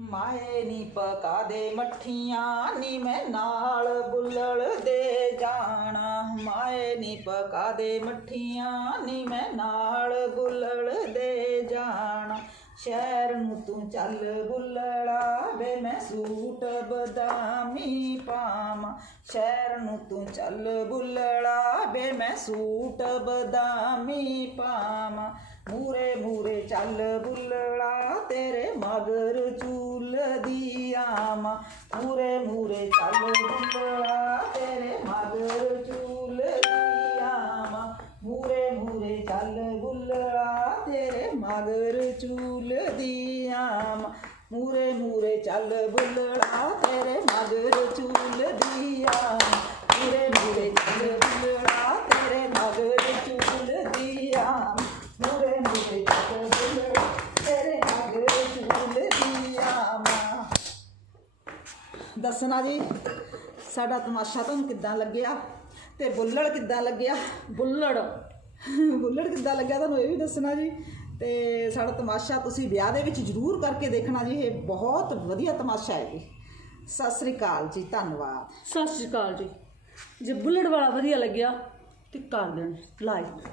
ਮਾਏ ਨੀ ਪਕਾ ਦੇ ਮੱਠੀਆਂ, ਨੀ ਮੈਂ ਨਾਲ ਬੁੱਲੜ ਦੇ ਜਾਣਾ। ਮਾਏ ਨੀ ਪਕਾ ਦੇ ਮੱਠੀਆਂ, ਨੀ ਮੈਂ ਨਾਲ ਬੁੱਲੜ ਦੇ ਜਾਣਾ। ਸ਼ਹਿਰ ਨੂੰ ਤੂੰ ਚੱਲ ਬੁੱਲੜਾ ਵੇ ਮੈਂ ਸੂਟ ਬਦਾਮੀ ਪਾਵਾਂ। ਸ਼ਹਿਰ ਨੂੰ ਤੂੰ ਚੱਲ ਬੁੱਲੜਾ ਵੇ ਮੈਂ ਸੂਟ ਬਦਾਮੀ ਪਾਵਾਂ। ਮੂਰੇ ਮੂਰੇ ਚੱਲ ਬੁੱਲੜਾ ਤੇਰੇ ਮਗਰ ਝੂਲਦੀ ਆਵਾਂ ਮੂਰੇ ਮੂਰੇ ਚੱਲ ਬੁੱਲੜਾ ਤੇਰੇ ਮਗਰ ਝੂਲਦੀ ਆਵਾਂ ਮੂਰੇ ਮੂਰੇ ਚੱਲ ਬੁੱਲੜਾ ਤੇਰੇ ਮਗਰ ਝੂਲਦੀ ਆਵਾਂ ਮੂਰੇ ਮੂਰੇ ਚੱਲ ਬੁੱਲੜਾ ਤੇਰੇ ਮਗਰ ਝੂਲਦੀ ਆਵਾਂ ਮੂਰੇ ਮੂਰੇ ਚੱਲ ਬੁੱਲੜਾ ਤੇਰੇ ਮਗਰ ਝੂਲਦੀ ਆਵਾਂ ਮੂਰੇ ਮੂਰੇ ਚੱਲ ਬੁੱਲੜਾ ਤੇਰੇ ਮਗਰ ਝੂਲਦੀ ਆਵਾਂ ਦੱਸਣਾ ਜੀ ਸਾਡਾ ਤਮਾਸ਼ਾ ਤੁਹਾਨੂੰ ਕਿੱਦਾਂ ਲੱਗਿਆ ਤੇ ਬੁੱਲੜ ਕਿੱਦਾਂ ਲੱਗਿਆ? ਬੁੱਲੜ। ਬੁੱਲੜ ਕਿੱਦਾਂ ਲੱਗਿਆ ਤੁਹਾਨੂੰ ਇਹ ਵੀ ਦੱਸਣਾ ਜੀ ਤੇ ਸਾਡਾ ਤਮਾਸ਼ਾ ਤੁਸੀਂ ਵਿਆਹ ਦੇ ਵਿੱਚ ਜ਼ਰੂਰ ਕਰਕੇ ਦੇਖਣਾ ਜੀ ਇਹ ਬਹੁਤ ਵਧੀਆ ਤਮਾਸ਼ਾ ਹੈ ਜੀ। ਸਤਿ ਸ੍ਰੀ ਅਕਾਲ ਜੀ ਧੰਨਵਾਦ। ਸਤਿ ਸ਼੍ਰੀ ਅਕਾਲ ਜੀ। ਜੇ ਬੁੱਲੜ ਵਾਲਾ ਵਧੀਆ ਲੱਗਿਆ ਤੇ ਕਰ ਦੇਣ ਲਾਈਕ